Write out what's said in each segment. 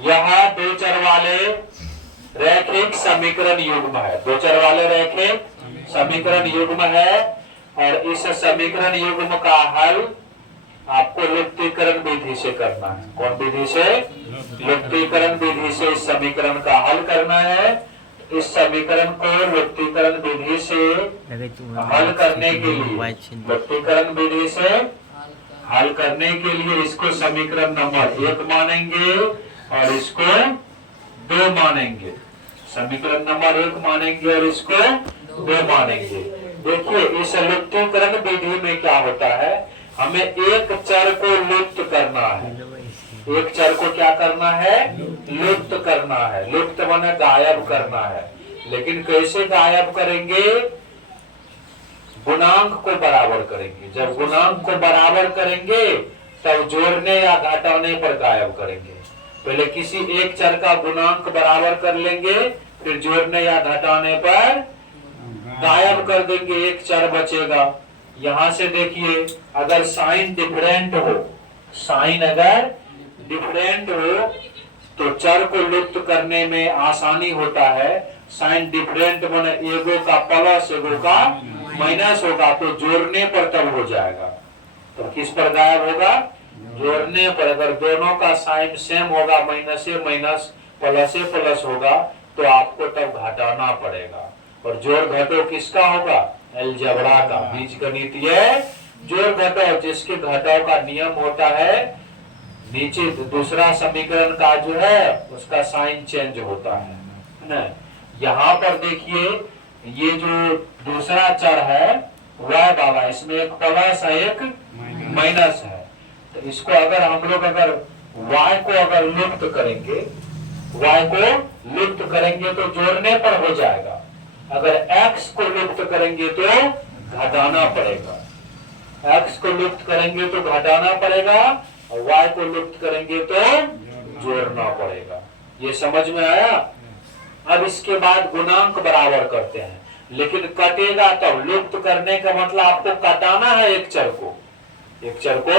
यह दो चर वाले रैखिक समीकरण युग्म है। दो चर वाले रैखिक समीकरण युग्म है और इस समीकरण युग्म का हल आपको लुप्तीकरण विधि से करना है। कौन विधि से? लुप्तीकरण विधि से इस समीकरण का हल करना है। इस समीकरण को लुप्तीकरण विधि से हल करने के लिए, लुप्तीकरण विधि से हल करने के लिए इसको समीकरण नंबर 1 मानेंगे और इसको 2 मानेंगे। समीकरण नंबर 1 मानेंगे और इसको 2 मानेंगे। देखिए इस लुप्तीकरण विधि में क्या होता है, हमें एक चर को लुप्त करना है। एक चर को क्या करना है? लुप्त करना है। लुप्त माने गायब करना है। लेकिन कैसे गायब करेंगे? गुणांक को बराबर करेंगे। जब गुणांक को बराबर करेंगे तब जोड़ने या घटाने पर गायब करेंगे। पहले किसी एक चर का गुणांक बराबर कर लेंगे, फिर जोड़ने या घटाने पर गायब कर देंगे, एक चर बचेगा। यहां से देखिए अगर साइन डिफरेंट हो, साइन अगर डिफरेंट हो तो चर को लुप्त करने में आसानी होता है। साइन डिफरेंट माने एगो का प्लस एगो का माइनस होगा तो जोड़ने पर तब हो जाएगा। तो किस पर गायब होगा? जोड़ने पर। अगर दोनों का साइन सेम होगा, माइनस से माइनस प्लस से प्लस होगा तो आपको तब घटाना पड़ेगा। और जोड़ घटो किसका होगा? अलजेब्रा का, बीजगणितीय जोड़ घटाओ, जिसके घटाव का नियम होता है नीचे दूसरा समीकरण का जो है उसका साइन चेंज होता है ना। यहाँ पर देखिए ये जो दूसरा चर है y वाला, इसमें एक प्लस है एक माइनस है। तो इसको अगर हम लोग अगर y को अगर लुप्त करेंगे, y को लुप्त करेंगे तो जोड़ने पर हो जाएगा। अगर x को लुप्त करेंगे तो घटाना पड़ेगा। x को लुप्त करेंगे तो घटाना पड़ेगा और y को लुप्त करेंगे तो जोड़ना पड़ेगा। ये समझ में आया? अब इसके बाद गुणांक बराबर करते हैं, लेकिन कटेगा तब। लुप्त करने का मतलब आपको कटाना है एक चर को, एक चर को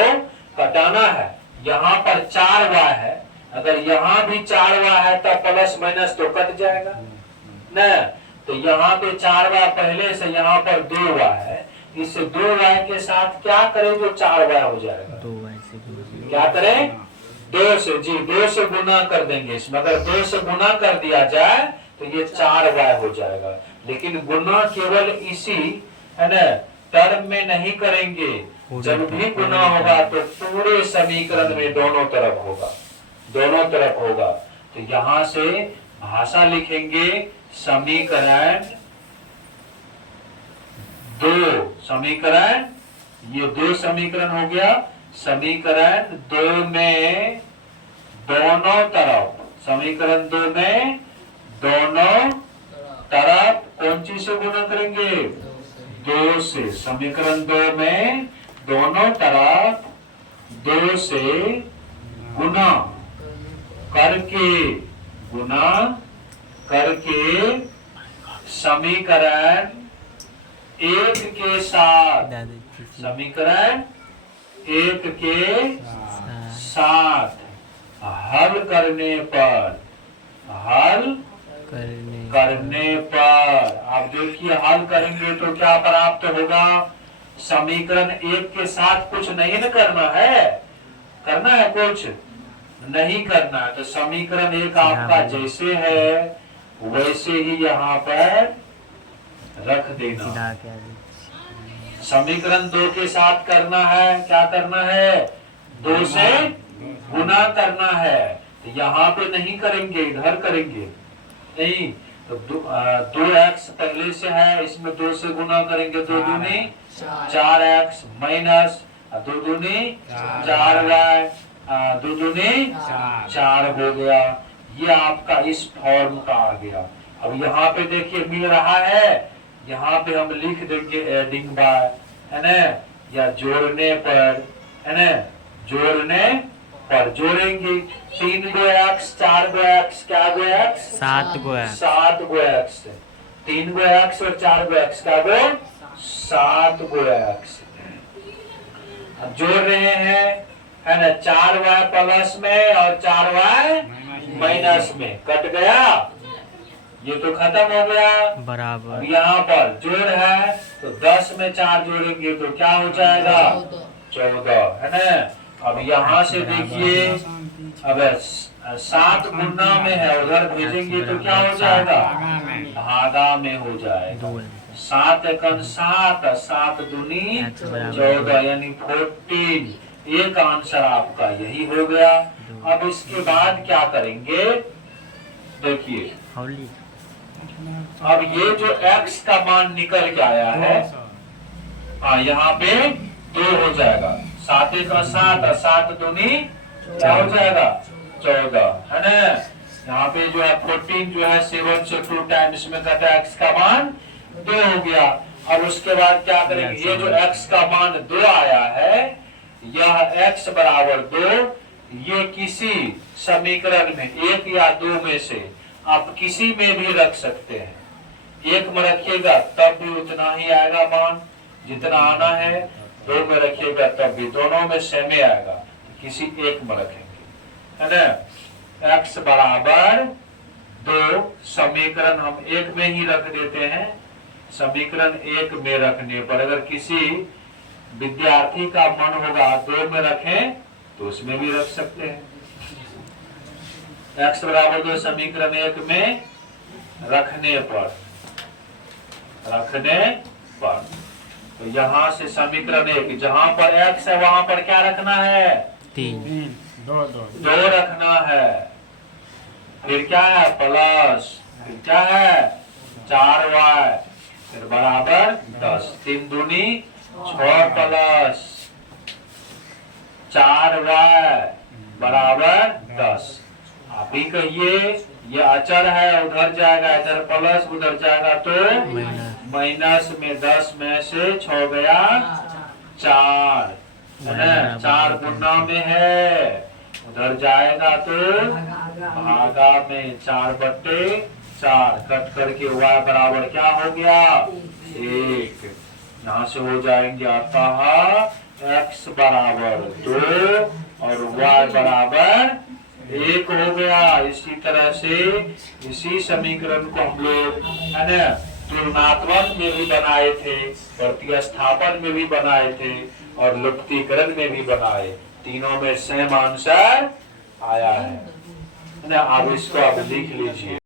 कटाना है। यहाँ पर 4y है, अगर यहाँ भी 4y है तब प्लस माइनस तो कट जाएगा न। तो यहाँ पे 4y पहले से, यहाँ पर 2y है, इस 2y के साथ क्या करें जो 4y हो जाएगा? 2y से क्या करें? 2 से, जी 2 से गुना कर देंगे इसमें। अगर 2 से गुना कर दिया जाए तो ये 4y हो जाएगा। लेकिन गुना केवल इसी है ना टर्म में नहीं करेंगे, जब भी गुना होगा तो पूरे समीकरण में दोनों तरफ होगा, दोनों तरफ होगा। तो यहाँ से भाषा लिखेंगे समीकरण 2, समीकरण ये 2 समीकरण हो गया। समीकरण 2 में दोनों तरफ, समीकरण 2 में दोनों तरफ कौन चीज से गुना करेंगे? 2 से। समीकरण 2 में दोनों तरफ 2 से गुना करके, गुना करके समीकरण 1 के साथ, समीकरण 1 के साथ हल करने पर, हल करने पर आप देखिए हल करेंगे तो क्या प्राप्त होगा? समीकरण 1 के साथ कुछ नहीं न करना है, करना है कुछ नहीं करना है। तो समीकरण 1 आपका जैसे है वैसे ही यहाँ पर रख देना। समीकरण 2 के साथ करना है, क्या करना है? 2 से गुना करना है। तो यहाँ पे नहीं करेंगे, इधर करेंगे नहीं। तो 2x पहले से है, इसमें 2 से गुना करेंगे, 2 दूनी 4x माइनस 2 दूनी 4y, 2 दूनी 4 हो गया। ये आपका इस फॉर्म का आ गया। अब यहाँ पे देखिए मिल रहा है, यहाँ पे हम लिख देंगे एडिंग बाय, है ना, या जोड़ने पर, है ना, जोड़ने पर जोड़ेंगे। 3 गो x 4 गो x, क्या गो x? 7 गो x, 7 गो x, 3 गो x और 4 गो x, क्या गो? 7 गो x। अब जोड़ रहे हैं, है ना, 4y प्लस में और 4y माइनस में कट गया, ये तो खत्म हो गया बराबर। यहाँ पर जोड़ है तो 10 में 4 जोड़ेंगे तो क्या हो जाएगा 14, है ना। अब यहाँ से देखिए, अब 7 गुना में है, उधर भेजेंगे तो क्या हो जाएगा भागा में हो जाएगा। 7 एकन 7, 7 दूनी 14 यानी 14। एक आंसर आपका यही हो गया। अब इसके बाद क्या करेंगे, देखिए अब ये जो x का मान निकल के आया है, हाँ यहाँ पे 2 हो जाएगा। 7 का 7, 7 दूनी क्या हो जाएगा 14, है ना। यहाँ पे जो है 14 जो है 7 से 2 टाइम्स में कटा, x का मान 2 हो गया। अब उसके बाद क्या करेंगे, ये जो x का मान 2 आया है, यह x बराबर 2, ये किसी समीकरण में 1 या 2 में से आप किसी में भी रख सकते हैं। 1 में रखिएगा तब भी उतना ही आएगा मान जितना आना है, 2 में रखिएगा तब भी, दोनों में सेम ही आएगा, किसी एक में रखेंगे, है ना। x बराबर 2 समीकरण हम 1 में ही रख देते हैं। समीकरण 1 में रखने पर अगर किसी विद्यार्थी का मन होगा 2 में रखें तो उसमें भी रख सकते हैं। x बराबर 2 समीकरण 1 में रखने पर तो यहाँ से समीकरण 1 जहां पर x है वहां पर क्या रखना है 2 रखना है। फिर क्या है प्लस, फिर क्या है 4y, फिर बराबर 10। 3 दूनी 6 प्लस 4y बराबर 10। आप ही कहिए, ये अचर है, उधर जाएगा, इधर प्लस, उधर जाएगा तो माइनस में 10 में से 6 गया 4, है ना। 4 गुना में है, उधर जाएगा तो भागा में 4/4, कट करके y बराबर क्या हो गया 1। यहाँ से हो जाएंगे आपका x बराबर 2 और y बराबर 1 हो गया। इसी तरह से इसी समीकरण को हम लोग, है ना, तुलनात्मक में भी बनाए थे, प्रतिस्थापन में भी बनाए थे और लुप्तीकरण में भी बनाए, तीनों में सेम आंसर आया है ना। अब इसको आप लिख लीजिए।